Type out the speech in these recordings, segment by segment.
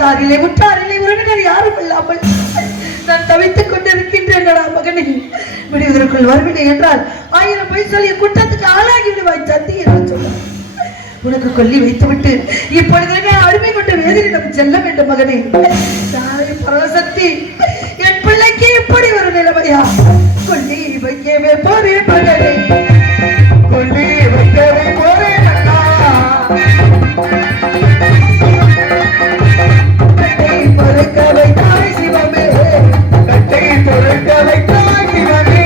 உதாரிலே முற்றாரிலே உறவினர் யாரும் இல்லாமல் நான் தவித்துக் கொண்டிருக்கின்றேன் மகனே. விடுவதற்குள் வரவில்லை என்றால் 1000 பொய் சொல்லிய குற்றத்துக்கு ஆளாகி விடுவாய் சத்தி என்று சொன்னார். உனக்கு கொல்லி வைத்துவிட்டு இப்பொழுது அருமை கொண்ட வேதனிடம் செல்ல வேண்டும் மகனே. பரவசக்தி என் பிள்ளைக்கு இப்படி ஒரு நிலைமையா? கொல்லி வைக்கவே போரே மகனே, கொல்லி வைக்கவே போரே மகா. கட்டை பொறுக்க வைத்தாய் சிவமே, கட்டை பொறுக்க வைத்தாய் சிவமே.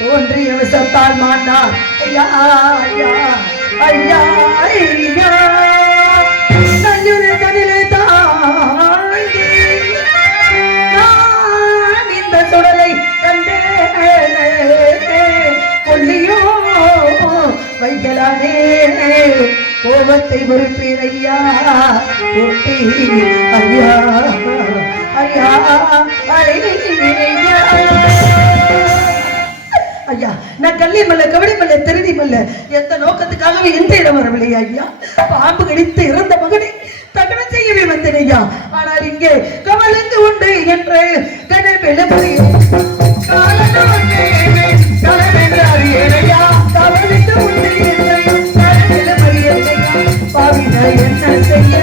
தோன்றிய விசத்தால் மாண்டார் ஐயா ஐயா ஐயா ஐயா. கண்ணிலே தாங்கி நான் இந்த சுடலை கண்டே, கொல்லியோ வைக்கலானே கோபத்தை பொறுப்பேன் ஐயா போட்டி ஐயா ஐயா ஐயா. ஐயா நான் கள்ளி மல்ல கபடி மல்ல திருடி மல்ல எந்த நோக்கத்துக்காகவே எந்த இடம் வரவில்லை ஐயா. பாம்பு கடித்து இறந்த மகனை தகனம் செய்யவே வந்தேன் ஐயா. ஆனால் இங்கே கவலைந்து உண்டு என்று கனவில் புரியும் கவலைந்து உண்டு என்று கனவில் புரியும் பாவினா என்ன செய்ய,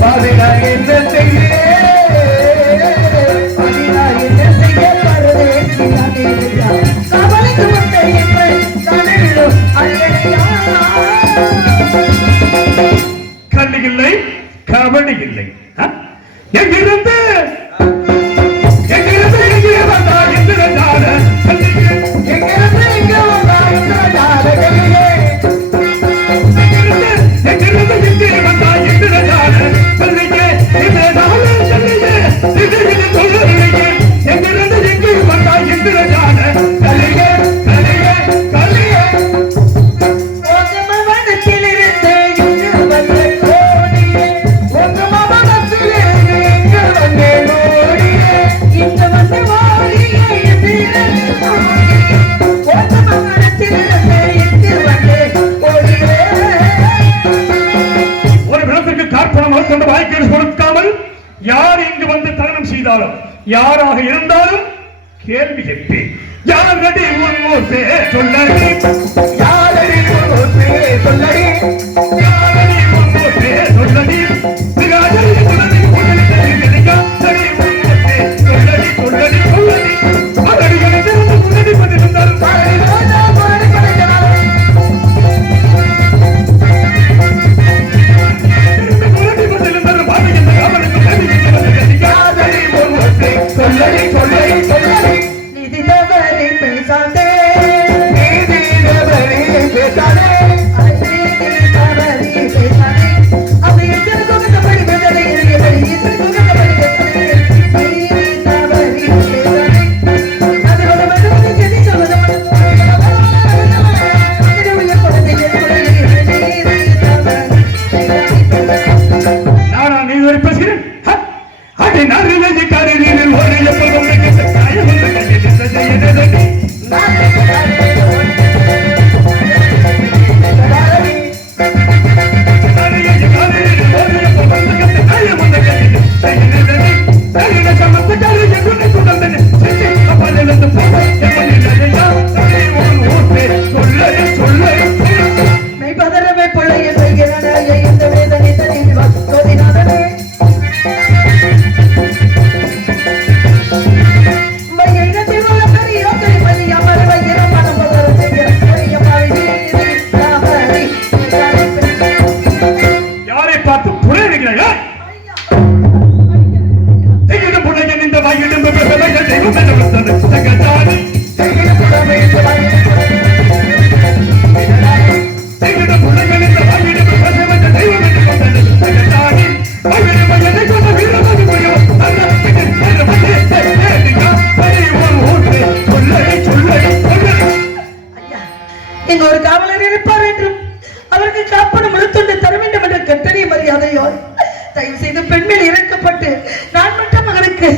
பாவினா என்ன செய்ய, கல்வி இல்லை கபடி இல்லை. எங்கிருந்து எங்கே வந்தா இந்திரஜால எங்கிருந்து எங்கே வந்தா இந்திரஜால எங்கிருந்து எங்கே வந்தா இந்திரஜால சொல்லியே இந்திரஜால சொல்லியே இந்திரஜால சொல்லியே எங்கிருந்து எங்கே வந்தா இந்திரஜால சொல்லியே சொல்லியே சொல்லியே. யார் இங்கு வந்து தகனம் செய்தாலும் யாராக இருந்தாலும் கேள்வி கேட்பேன். யாரடி முன்னோசே சொல்லடி, யாரடி முன்னோசே சொல்லடி, யாரடி முன்னோசே சொல்லடி, யாரடி முன்னோசே சொல்லடி, யாரடி முன்னோசே சொல்லடி சொல்லடி சொல்லடி அதடி எனக்கு முன்னடி பண்ணிருந்தாலும் நிதி தவறு இங்கு ஒரு காவலர் இருப்பார் என்றும் அவருக்கு காப்பன முழுத்துண்டு தர வேண்டும் என்ற கட்டளைய மரியாதையோடு தயவு செய்து பெண்மேல் இறக்கப்பட்டு நான் மட்டும் மகனுக்கு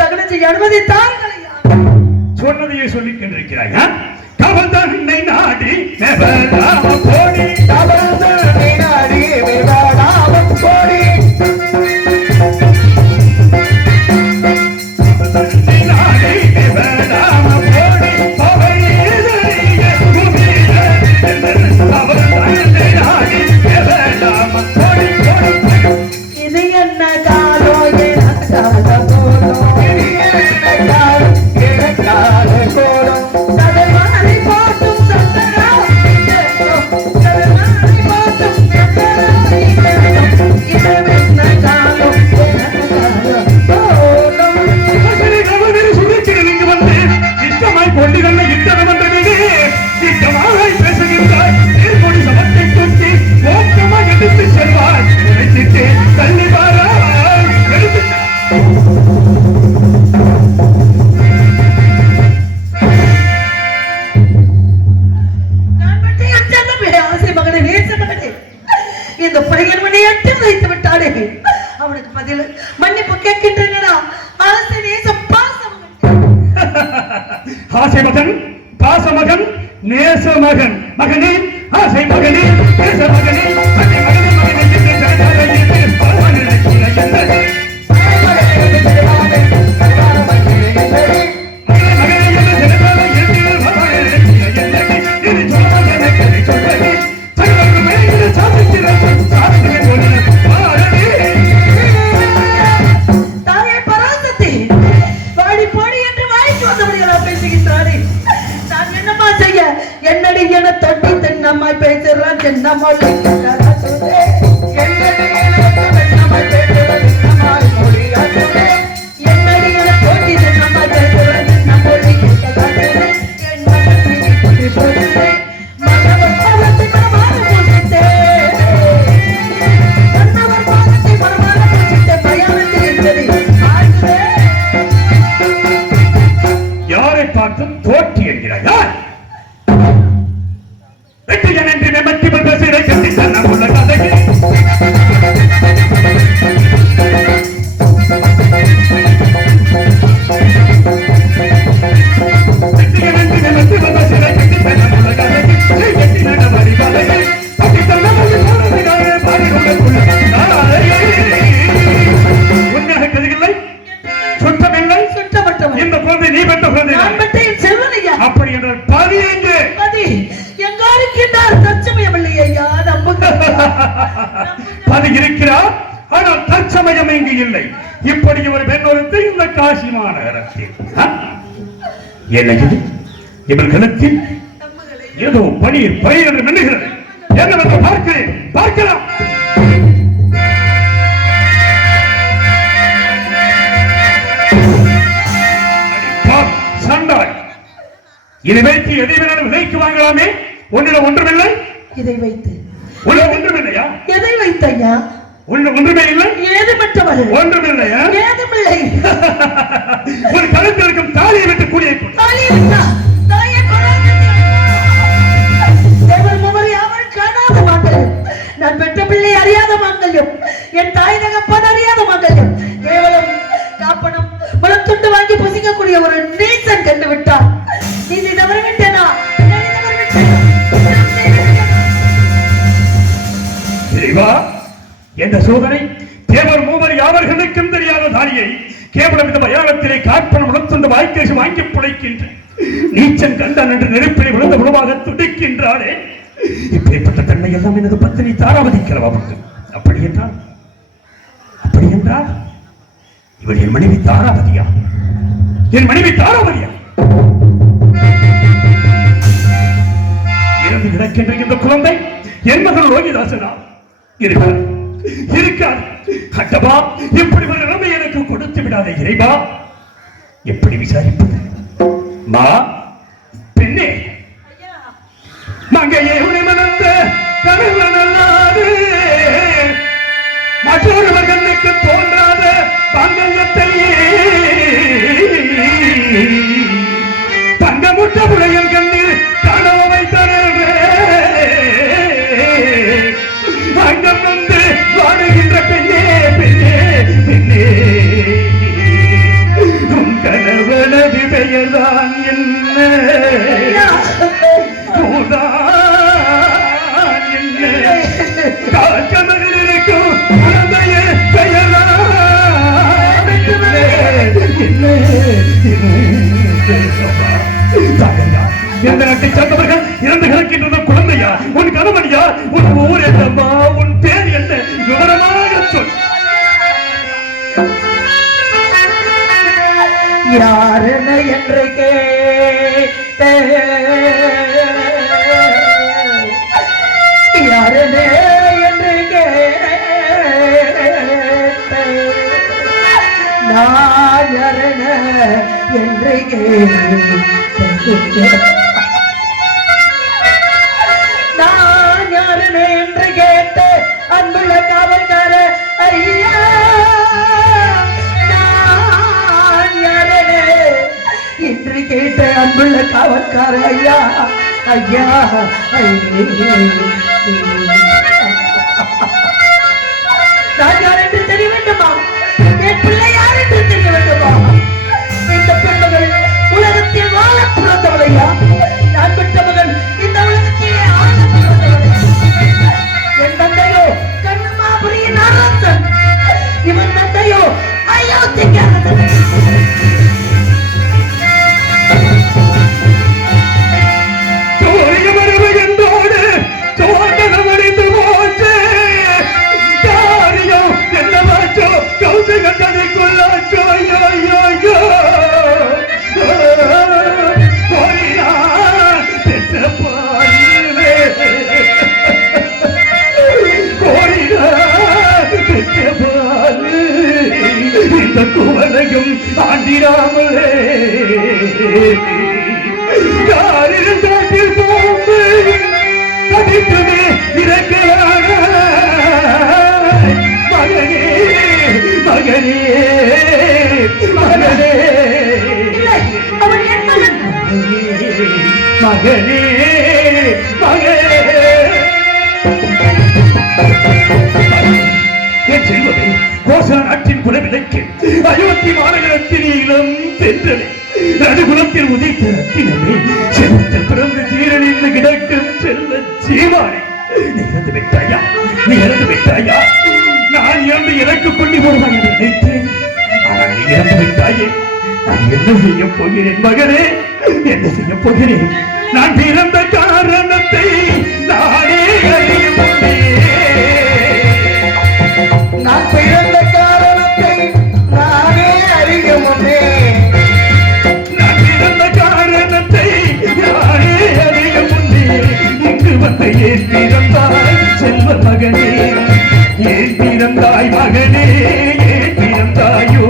தகவல் செய்ய அனுமதி தாருங்களையா. சொன்னதையே சொல்லிக் கொண்டிருக்கிறாய். கவல்தன்னை நாடி நெவலாம கோடி, கவல்தன்னை நாடி நெவலாம கோடி, கவல்தன்னை நாடி நெவலாம கோடி, பவையேதறிய குமீர கவல்தன்னை நாடி நெவலாம கோடி கோடி. இது என்ன காலோ என்ன காலோ கோலோ, இது என்ன காலோ என்ன காலோ கோலோ, சதமாரி போட்டும் சத்தரா சதமாரி போட்டும் சத்தரா இது என்ன காலோ என்ன காலோ கோலோ. கவலை சுழிக்கிறேன். இங்கு வந்து இஷ்டமாய் கொண்டிருந்த இத்தனம் என்றே இஷ்டமாக பேசுகின்றாய். நீர்கொடி சமத்தை தூக்கி மோக்கமாக எடுத்து செல்வாய். நினைச்சிட்டு தள்ளி வாரா எடுத்து நான் மட்டும் என் செல்லமே ஆசை மகனே நேச மகனே இந்த பையன் எட்டு வைத்து விட்டானே அவனுக்கு பதில் மன்னிப்பு கேட்கின்றனடா. ஆசை நேச பாசம் ஆசை மகன் பாச மகன் நேச மகன் மகனே ஆசை மகனே நேச மகனே ஆசை மகனே மகனே என்று ஜனதாரே பகவான் நினைக்கிறாய். தாயே பராசக்தி வாடி போடி என்று வாய்க்கு வந்தவர்களா பேசுகின்றானே நான் என்னமா செய்ய என்னடி என தட்டி தென்னம்மாய் பேசுறான் தென்னம்மாய் என்னடி என தோட்டி தென்னம்மாய் பேசுறான் தென்னமொழி மன்னவர் பாதத்தை மனமான பூசித்தே மன்னவர் பாதத்தை மனமான பூசித்தே பயானத்தில் இருந்தது ஆழ்ந்ததே. யாரை பார்த்தும் தோற்றி என்கிறாய். யார் வெற்றியன் என்று நிமித்தி பேசுகிற கட்டி தன்னம் உள்ள கதைக்கு வெற்றியன் என்று நிமித்தி பேசுகிற கட்டி தன்னம் உள்ள கதைக்கு கட்டி நடவடி கதைக்கு கட்டி தன்னம் உள்ள கதைக்கு பாடிக்கொள்ள உண்மையாக கதைகளை சுற்றமில்லை. சுற்றப்பட்டவன் இந்த குழந்தை நீ பெற்ற குழந்தை நான் பெற்ற என் செல்வனையா. அப்படி என்றால் பதி எங்கே? பதி எங்காருக்கின்றார் தச்சமயம் இல்லை ஐயா நம்புங்க. பதி இருக்கிறார் ஆனால் தற்சமயம் இங்கு இல்லை. இப்படி ஒரு பெண் ஒருத்தி இந்த காசி மாநகரத்தில் என்ன இது? இவள் கணத்தில் ஏதோ பணியில் பயிர் என்று மின்னுகிறது. என்னவென்று பார்க்கிறேன், பார்க்கலாம். சண்டாய் இதை வைத்து எதை வேணாலும் விலைக்கு வாங்கலாமே. ஒன்றில் ஒன்றுமில்லை. இதை வைத்து உள்ள ஒன்றுமில்லையா? எதை வைத்தையா? உள்ள ஒன்றுமே இல்லை. ஏது பெற்றவள் ஒன்றுமில்லையா? ஏதுமில்லை. ஒரு கழுத்தில் இருக்கும் தாலியை விட்டு கூடிய தாலியை விட்டா தாயை கொடாதீங்க. தேவர் மூவர் யாவர் காணாத மாங்கல்யம், நான் பெற்ற பிள்ளை அறியாத மாங்கல்யம், என் தாய் தகப்பன் அறியாத மாங்கல்யம், கேவலம் காப்பனம் முளத்துண்டு வாங்கி புசிக்கக்கூடிய ஒரு நீசன் கண்டு விட்டார். நீதி தவறு விட்டேனா? என்ற சோதனை தேவர் மூவர் யாவர்களுக்கும் தெரியாத தாலியை கேவலம் இந்த மயானத்திலே காற்பனம் உணர்த்துண்டு வாய்க்கேசி வாங்கி புழைக்கின்ற நீச்சன் கண்டன் என்று நெருப்பிலே விழுந்த உணவாக துடிக்கின்றாரே. இப்படிப்பட்ட தன்மை எல்லாம் எனது பத்தினி தாராவதிக்கிறவா உண்டு. அப்படி என்றால் இவள் என் மனைவி தாராவதியா? என் மனைவி தாராவதியா? இறந்து கிடக்கின்ற இந்த குழந்தை என் மகள் லோகிதாசனா? இருக்காது. கட்டபா, இப்படி ஒரு நிலைமை எனக்கு கொடுத்து விடாத இறைவா. எப்படி விசாரிப்பது? மா பெண்ணே, மங்கையே உனை மணந்த கணவனல்லாது மற்றொருவர் கண்ணுக்கு தோன்றாத பங்கத்தை தங்கமுட்ட புலையன் கண்ணில் கனவு வைத்தன பெயர்தான் என்ன என்ன காற்றமகள் இருக்கும் குழந்தைய பெயர்தான் எந்த நாட்டை சேர்ந்தவர்கள் இறந்து கிடக்கின்ற குழந்தையா உன் கணவனியா உன் ஊர் என்னம்மா உன் பேர் என்ன விவரமாக சொல் யாரென என்று கேட்ட யாரென என்று கேட்ட நான் யாரென என்று நான் யாரென என்று கேட்ட அன்புள்ள காவல்கார ஐயா என்று கேட்ட அன்புள்ள காவல்கார ஐயா ஐயா நான் யார் என்று தெரிய வேண்டுமா என் பிள்ளை யார் என்று தெரிய வேண்டுமா இந்த பெண்மகள் உலகத்தில் வாழ பிறந்தவளையா நான் பெற்ற மகன் இந்த உலகத்திலே ஆள பிறந்தவளை என் தந்தையோ கண்ணமாபுரியின் அரசன் இவன் தந்தையோ அயோத்திக்கு அரசன் குவலையும் ஆண்டிராமலே யாரில் காட்டில் போந்து கடித்துமே இறக்கிறான மகனே மகனே மகனே மகனே மகனே என் செல்வதை கோசல நாட்டின் குலவிலைக்கு அயோத்தி மாநகரத்தில் இளம் தென்றலை நடுகுலத்தில் உதைத்த ரத்தினமே செல்வத்தில் பிறந்த சீரழிந்து கிடக்கும் செல்வ சீமானே நீ இறந்து விட்டாயா நீ இறந்து விட்டாயா நான் இறந்து எனக்கு கொண்டு போடுவான் என்று நினைத்தேன் ஆனால் நீ இறந்து விட்டாயே நான் என்ன செய்ய போகிறேன் மகனே என்ன செய்ய போகிறேன் நான் பிறந்த காரணத்தை நானே அறிய நான் பிறந்த காரணத்தை நானே அறிய முன்னே நான் பிறந்த காரணத்தை நானே அறிய முன்னே இங்கு வந்து ஏன் பிறந்தாய் செல்வ மகனே ஏன் பிறந்தாய் மகனே ஏன் பிறந்தாயோ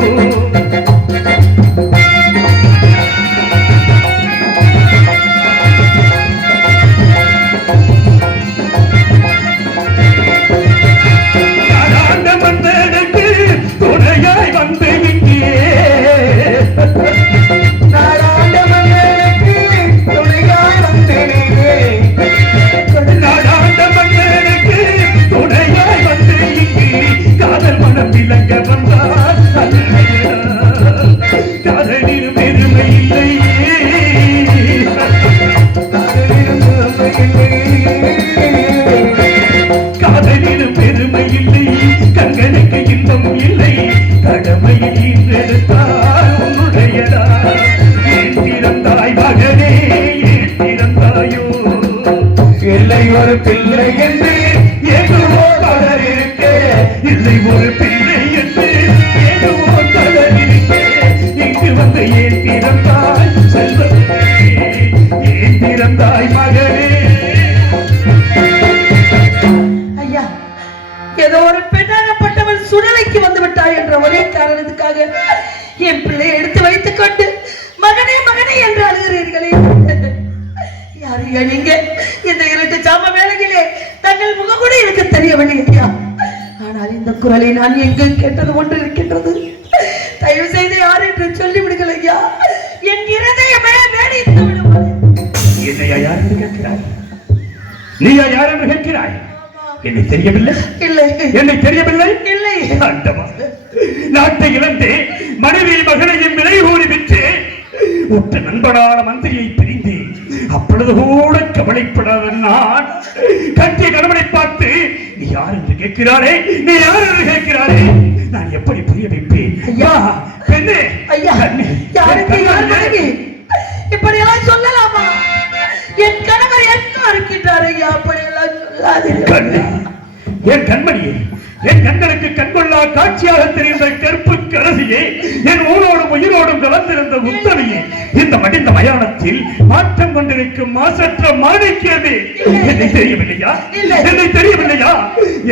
ஒரு பிள்ளை என்று எதுவோ தொடர் இருக்க இல்லை ஒரு பிள்ளை என்று எதுவோ தொடர் இருக்க இங்கு வந்து ஏன் பிறந்தாய் செல்வமே ஏன் பிறந்தாய் மகனே ஐயா ஏதோ ஒரு பெண்ணாகப்பட்டவள் சுடலைக்கு வந்து விட்டாய் என்ற ஒரே காரணத்துக்காக என் பிள்ளையை எடுத்து வைத்துக் கொண்டு மகனே மகனே என்று அழுகிறீர்களே யாரையா நீங்க இந்த இரண்டு சாம வேளையிலே தங்கள் முகம் கூட எனக்கு தெரியவில்லை ஐயா ஆனால் இந்த குரலை நான் எங்கு கேட்டது ஒன்று இருக்கின்றது தயவு செய்து யார் என்று சொல்லி விடுங்கள் ஐயா என் இருதயமே வேடித்து விடுவது என்னையா யார் என்று கேட்கிறாய் நீயா யார் என்று கேட்கிறாய் என்னை தெரியவில்லை இல்லை என்னை தெரியவில்லை இல்லை நாட்டை இழந்து மனைவி மகனையும் விலை கூறி விட்டு உற்ற நண்பனான மந்திரியை பிரிந்து அப்பொழுது கூட கவலைப்படாத நான் கட்டிய கணவனை பார்த்து நீ யார் என்று கேட்கிறாரே, நீ யார் என்று கேட்கிறாரே, நான் எப்படி புரிய வைப்பேன்? ஐயா பெண்ணே, ஐயா யாருக்கு யார் மனைவி? இப்படி எல்லாம் சொல்லலாமா? என் கணவர் என்ன இருக்கின்றார் ஐயா, அப்படி எல்லாம் சொல்லாதீர்கள். என் கண்மணியே, என் கண்களுக்கு கண்கொள்ளா காட்சியாக தெரிந்த கற்பு கரசியே, என் ஊரோடும் உயிரோடும் கலந்திருந்த உத்தமையே, இந்த மடிந்த மயானத்தில் மாற்றம் கொண்டிருக்கும் மாசற்ற மாணிக்கியமே, என்னை தெரியவில்லையா? என்னை தெரியவில்லையா?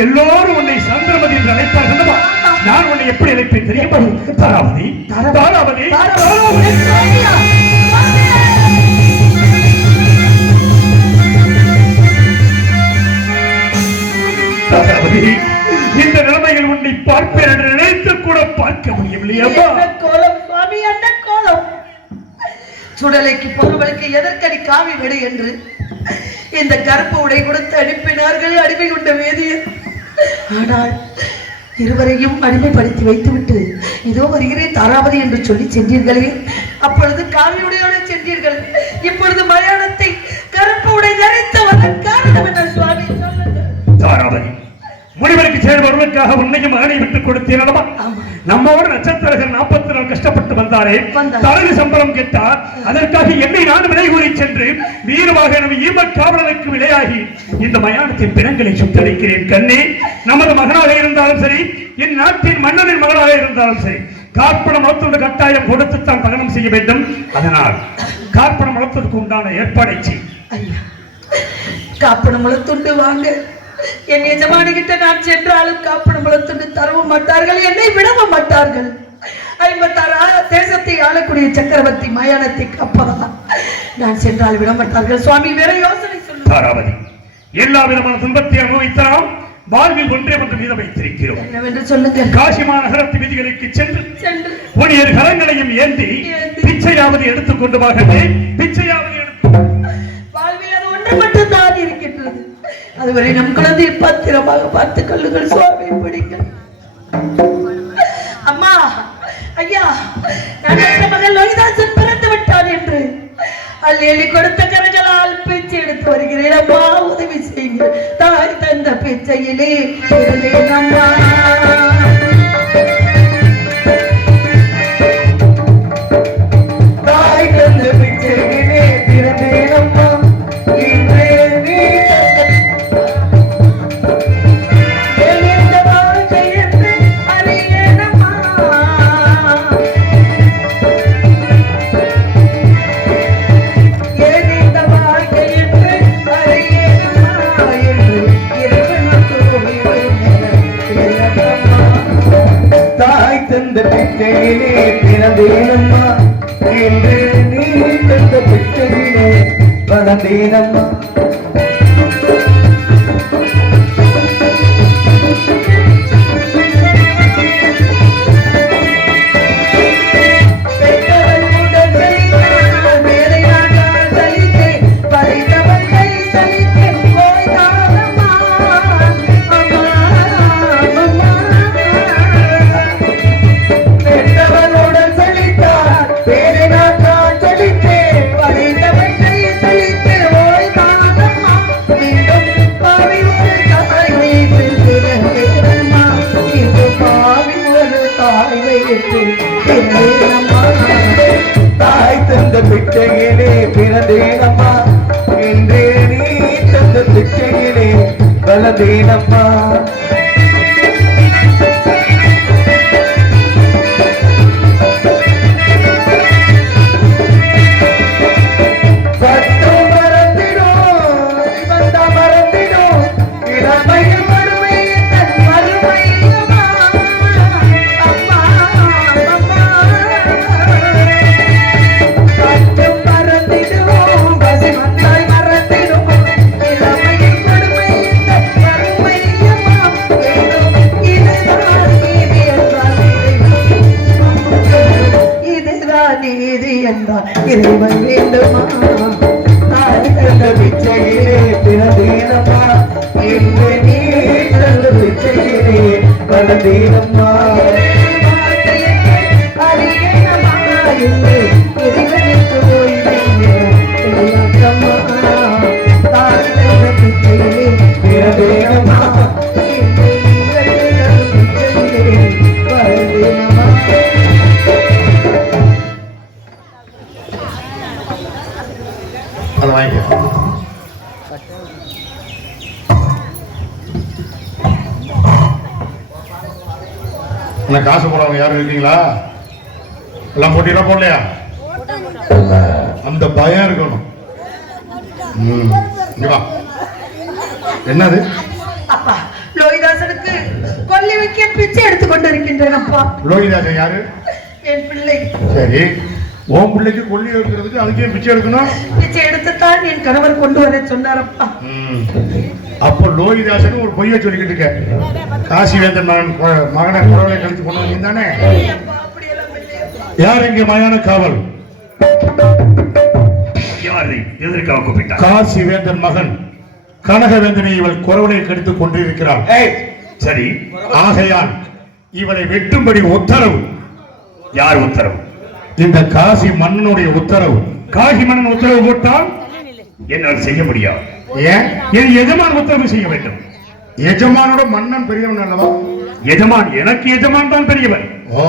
எல்லோரும் உன்னை சந்திரமதி என்று அழைப்பார்கள். நான் உன்னை எப்படி அழைப்பேன் தெரியுமா? தாராவதி, தாராவதி, தாராவதி. இந்த நிலைமையில் உன்னை பார்ப்பேன் என்று நினைத்து கூட பார்க்க முடியவில்லையா? சுடலைக்கு பொருள்களுக்கு எதற்கடி காவி விடு என்று இந்த கருப்பு உடை கொடுத்து அனுப்பினார்கள் அடிமை கொண்ட வேதியர். ஆனால் இருவரையும் அடிமைப்படுத்தி வைத்துவிட்டு இதோ வருகிறேன் தாராவதி என்று சொல்லி சென்றீர்களே, அப்பொழுது காவியுடையோடு சென்றீர்கள், இப்பொழுது மயானத்தை கருப்பு உடை தரித்தவதன் காரணம் என்ன சுவாமி சொல்லுங்கள். தாராவதி, முனிவருக்கு சேர்வர்களுக்காக உன்னையும் மகனை விட்டுக் கொடுத்தீரமா? நம்மோடு நட்சத்திரர்கள் 40 நாள் கஷ்டப்பட்டு வந்தாரே, தரகு சம்பளம் கேட்டார். அதற்காக என்னை நான் விலை கூறி சென்று வீரமாக ஈமக்காவலனுக்கு விலையாகி இந்த மயானத்தின் பிணங்களை சுத்தரிக்கிறேன். கண்ணே, நமது மகனாக இருந்தாலும் சரி, என் நாட்டின் மன்னனின் மகனாக இருந்தாலும் சரி, கார்ப்பண மலத்தோடு கட்டாயம் கொடுத்துத்தான் பகனம் செய்ய வேண்டும். அதனால் கார்ப்பண மலத்திற்கு உண்டான ஏற்பாடை செய். கார்ப்பண மலத்துண்டு வாங்க. என் எஜமானி கிட்ட நான் சென்றாலும் காப்பன மலத்துண்டு தரவும் மாட்டார்கள், என்னை விடவும் மாட்டார்கள். 56 தேசத்தை ஆளக்கூடிய சக்கரவர்த்தி மயானத்தை காப்பதான் நான் சென்றால் விட மாட்டார்கள். சுவாமி வேற யோசனை சொல்லுங்கள். தாராவதி, எல்லா விதமான துன்பத்தை அனுபவித்தாலும் வாழ்வில் ஒன்றே ஒன்று மீத வைத்திருக்கிறோம். என்னவென்று சொல்லுங்கள். காசி மாநகரத்து வீதிகளுக்கு சென்று உடைய கரங்களையும் ஏந்தி பிச்சையாவது எடுத்துக்கொண்டு வாகவே, பிச்சையாவது எடுத்து வாழ்வில் அது ஒன்று மட்டும்தான் இருக்கின்றது. அதுவரை நம் குழந்தையை பத்திரமாக பார்த்துக் கொள்ளுங்கள் சுவாமி. பிடிங்கள். அம்மா, ஐயா, நான் மகள் லோகிதாசன் பிறந்து விட்டான் என்று அள்ளி கொடுத்த கரங்களால் பிச்சை எடுத்து வருகிறேன். அம்மா உதவி செய்யுங்கள். தாய் தந்த பிச்சையிலே இருந்தேன் அம்மா. தாய் தந்த பிச்சையிலே பிறந்தேன் அம்மா. பிறந்தேனம்மா என்று நீ தந்த பிச்சையிலே வளர்ந்தேனம்மா. தாய் தந்த பிச்சையிலே பிறந்தேனம்மா என்று நீ தந்த பிச்சையிலே வளர்ந்தேனம்மா. இறைவன் வேண்டுமா? தாய் தந்த பிச்சையிலே பிறந்தேனம்மா என்று நீ தந்த பிச்சையிலே வளர்ந்தேனம்மா. அறியேனம்மா என்று அதை வாங்கிக்க. என்ன காசு போடுறவங்க யாரும் இருக்கீங்களா? எல்லாம் போட்டீங்களா போடலையா? அந்த பயம் இருக்கணும். இங்க வா. என்னது? அப்பா லோகிதாசனுக்கு கொல்லி வைக்க பிச்சை எடுத்து கொண்டு இருக்கின்றேன் அப்பா. லோகிதாசன் யாரு? என் பிள்ளை. சரி, உன் பிள்ளைக்கு கொல்லி வைக்கிறதுக்கு அதுக்கே பிச்சை எடுக்கணும்? பிச்சை எடுத்துத்தான் என் கணவர் கொண்டு வர சொன்னாரப்பா. அப்போ லோகிதாசன் ஒரு பொய்யை சொல்லிக்கிட்டு இருக்க. காசிவேந்தன் மகனை குரலை கழித்து கொண்டு வந்தீங்க தானே? யார் இங்க மயான காவல்? யாரு எதற்காக கூப்பிட்டார்? காசிவேந்தன் மகன் கனகவேந்தனை இவள் குரவலை கடித்துக் கொண்டிருக்கிறாள். சரி, ஆகையால் இவளை வெட்டும்படி உத்தரவு. யார் உத்தரவு? இந்த காசி மன்னனுடைய உத்தரவு. காசி மன்னன் உத்தரவு போட்டால் என்னால் செய்ய முடியாது. ஏன்? என் எஜமான் உத்தரவு செய்ய வேண்டும். எஜமானோட மன்னன் பெரியவன் அல்லவா? எஜமான் எனக்கு எஜமான் தான் பெரியவன். ஓ,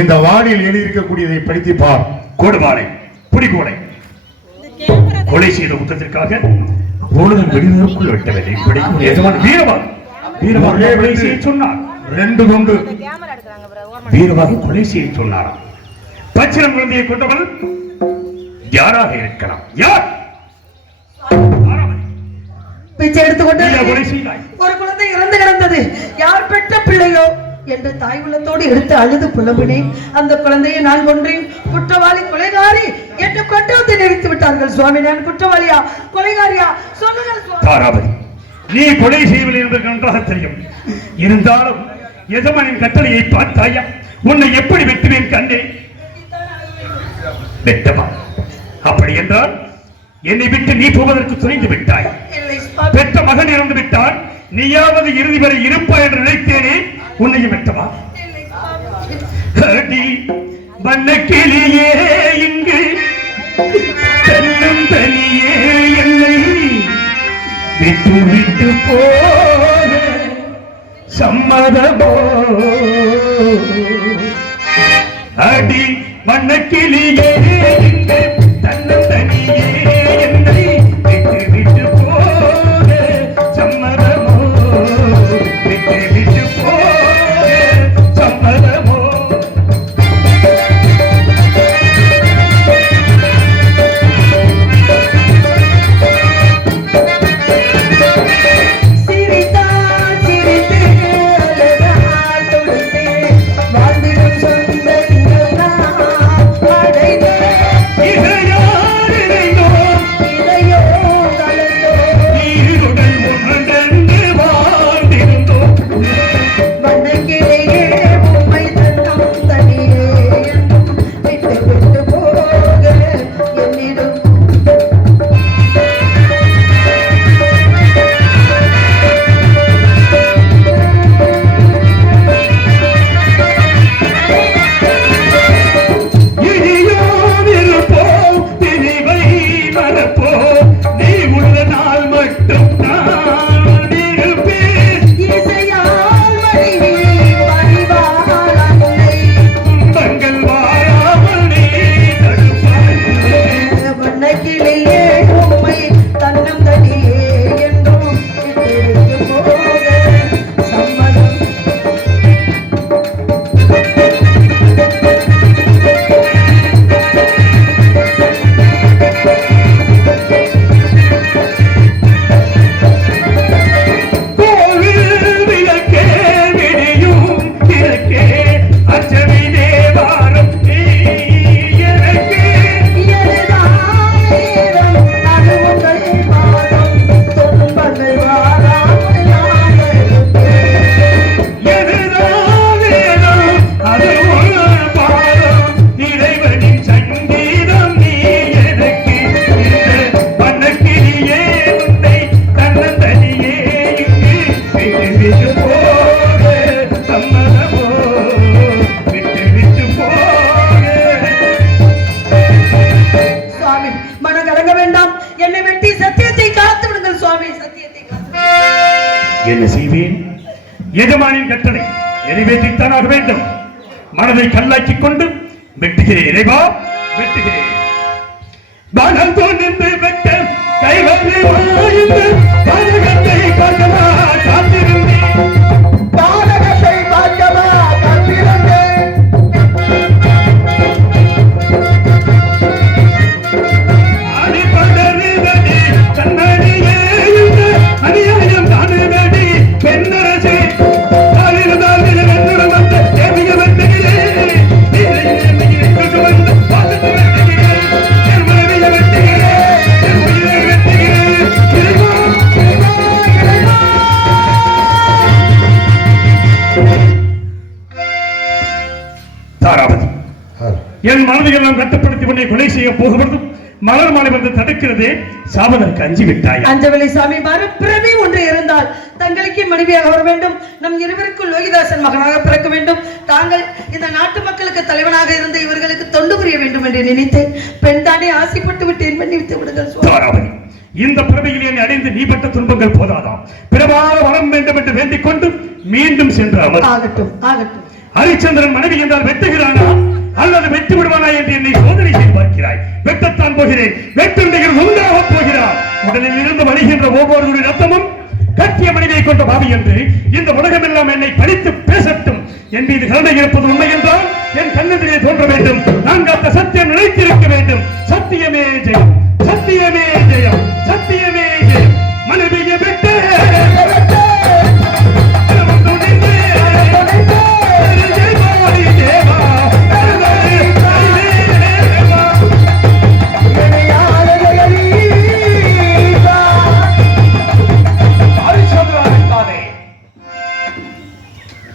இந்த வாடியில் எழுதியிருக்கக்கூடியதை படித்து பார். கோடுபாலை புடிகோடை கொலை செய்த குற்றத்திற்காக பொழுதன் வெளியூருக்குள் விட்டவரை பிடிக்கும் எஜமான் வீரவாக கொலை செய்ய சொன்னார். 2 குண்டு வீரவாக கொலை செய்ய சொன்னாராம். பச்சிரம் குழந்தையை கொண்டவள் யாராக இருக்கலாம்? யார்? பிச்சை எடுத்துக்கொண்டு கொலை செய்தாய். ஒரு குழந்தை இறந்து கிடந்தது. யார் பெற்ற பிள்ளையோ என்று தாய் உள்ளத்தோடு எடுத்து அழுது புலம்பினேன். அந்த குழந்தையை நான் கொன்றேன். குற்றவாளி கொலைகாரி என்று கொண்டு வந்து நிறுத்தி விட்டார்கள் சுவாமி. நான் குற்றவாளியா கொலைகாரியா சொல்லுங்கள் தாராபதி. நீ கொலை செய்வதில்லை என்பது நன்றாக தெரியும். இருந்தாலும் எஜமானின் கட்டளையை பார்த்தாயா? உன்னை எப்படி வெட்டுவேன் கண்டே? வெட்டமா? அப்படி என்றால் என்னை விட்டு நீ போவதற்கு துணிந்து விட்டாய். பெற்ற மகன் இறந்து விட்டால் நீயாவது இறுதி வரை இருப்பாய் என்று நினைத்தேனே. உன்னையும் வெட்டமா? வண்ணக்கிளியே இங்கு செல்லும் தனியே என்னை விட்டு விட்டு போக சம்மதமோ? அடி வண்ணக்கிளியே இங்கு தன்னம் தனியே என்னை விட்டு விட்டு போக சம்மதமோ? விட்டு விட்டு போக சம்மதமோ? என்ன செய்வேன்? எஜமானின் கட்டளை நிறைவேற்றித்தான் ஆக வேண்டும். மனதை கல்லாக்கிக் கொண்டு வெட்டுகிறேன். இறைவா, வெட்டுகிறேன். பாகம் தோன்று வெட்ட என் மனதை எல்லாம் கட்டுப்படுத்தி உன்னை கொலை செய்ய போகும்போது மலர் மாலை வந்து தடுக்கிறதே சாவதற்கு அஞ்சி விட்டாய். அஞ்சவில்லை சாமி, மறுபிறவி ஒன்று இருந்தால் தங்களுக்கே மனைவியாக வர வேண்டும். நம் இருவருக்கும் லோகிதாசன் மகனாக பிறக்க வேண்டும். தாங்கள் இந்த நாட்டு மக்களுக்கு தலைவனாக இருந்து இவர்களுக்கு தொண்டு புரிய வேண்டும் என்று நினைத்தேன். பெண் தானே ஆசைப்பட்டு விட்டேன், மன்னித்து விடுங்கள். இந்த பிறவியில் என்னை அடைந்து நீ பட்ட துன்பங்கள் போதாதாம், பிறவாத வளம் வேண்டும் என்று வேண்டிக் கொண்டு மீண்டும் சென்று அமர். ஆகட்டும் ஆகட்டும். ஹரிச்சந்திரன் மனைவி என்றால் வெட்டுகிறானா அல்லது வெட்டு விடுவானா என்று என்னை சோதனை செய்து பார்க்கிறாய். வெட்டத்தான் போகிறேன், வெட்டுண்டைகள் உண்டாக போகிறார். உடலில் இருந்து வருகின்ற ஒவ்வொரு ரத்தமும் கட்டிய மனைவியை கொண்ட பாவி என்று இந்த உலகம் எல்லாம் என்னை படித்து பேசட்டும். என் மீது கருணை இருப்பது உண்மை என்றால் என் கண்ணெதிரே தோன்ற வேண்டும். நான் காத்த சத்தியம் நிலைத்திருக்க வேண்டும். சத்தியமே ஜெயம், சத்தியமே ஜெயம், சத்தியமே ஜெயம். மனைவியை விட்டு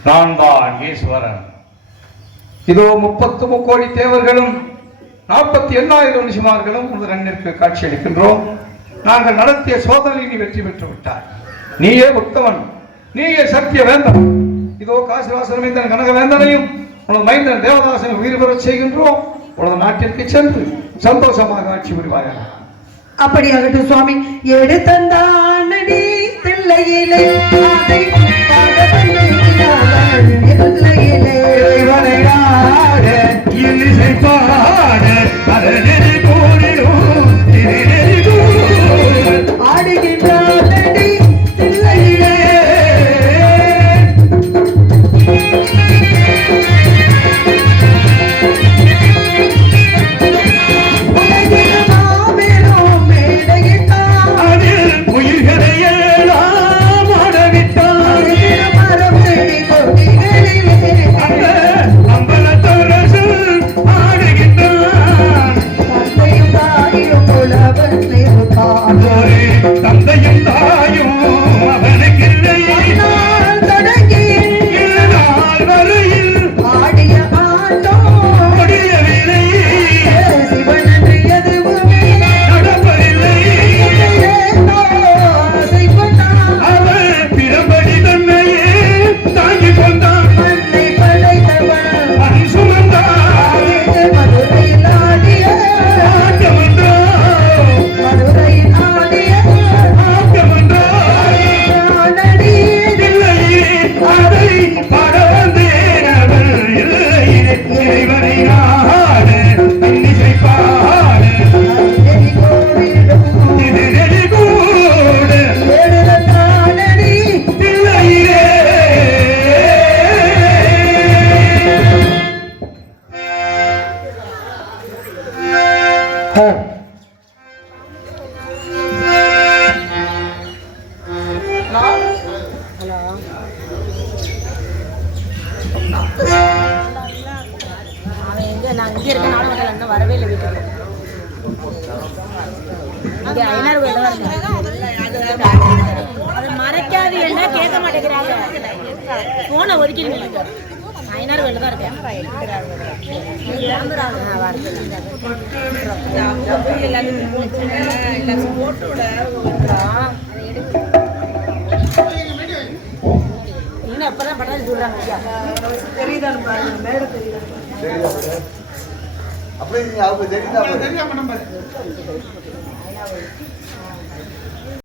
நான் தான் ஈஸ்வரன். இதோ 33 கோடி தேவர்களும் 48,000 ரிஷிமார்களும் உனது கண்ணிற்கு காட்சி அளிக்கின்றோம். நாங்கள் நடத்திய சோதனையில் நீ வெற்றி பெற்று விட்டாய். நீயே உத்தவன், நீயே சத்திய வேந்தன். இதோ காசிவாசனம் இந்த கனகவேந்தனையும் உனது மைந்தன் தேவதாசனை உயிர் பெறச் செய்கின்றோம். உனது நாட்டிற்கு சென்று சந்தோஷமாக ஆட்சி புரிவாயாக. அப்படியாகட்டும் சுவாமி. எடுத்தந்தானடி தில்லையிலே அதை ஆடுகின்றடி தில்லையிலே தந்தையும் தாயும் அவனுக்கில்லை. வரையில் ஆடிய ஆட்டோ முடியவில்லை, சிவனன்று எதுவுமே நடப்பதில்லை. அவன் பிறபடி தன்னையே தாங்கிக் கொண்டான், மண்ணை படைத்தவன் மண் சுமந்தான். மதுரையில் ஆடிய ஆட்டமன்றோ, மதுரையில் ஆடிய ஆட்டமன்றோ இல்லையே, அதை பாட வந்தேன். அவள் இல்லையே, இறைவனை நாட இன்னிசை பாட இது நெறிகூட இல்லையே. நான் இங்கே இருக்க நாள் இன்னும் வரவே இல்லை வீட்டுக்கு. இங்கே ஐநாறு வேலை அது மறைக்காது என்ன கேட்க மாட்டேங்கிறாங்க. போனை ஒதுக்கிடுங்க. ஐநாறு வேலை தான் இருக்கேன். இன்னும் எப்பதான் பட்டாளி சொல்றாங்க. தெரியுதான் பாருங்க, மேல தெரியுது. அப்படியே அவங்க தெரியுதா?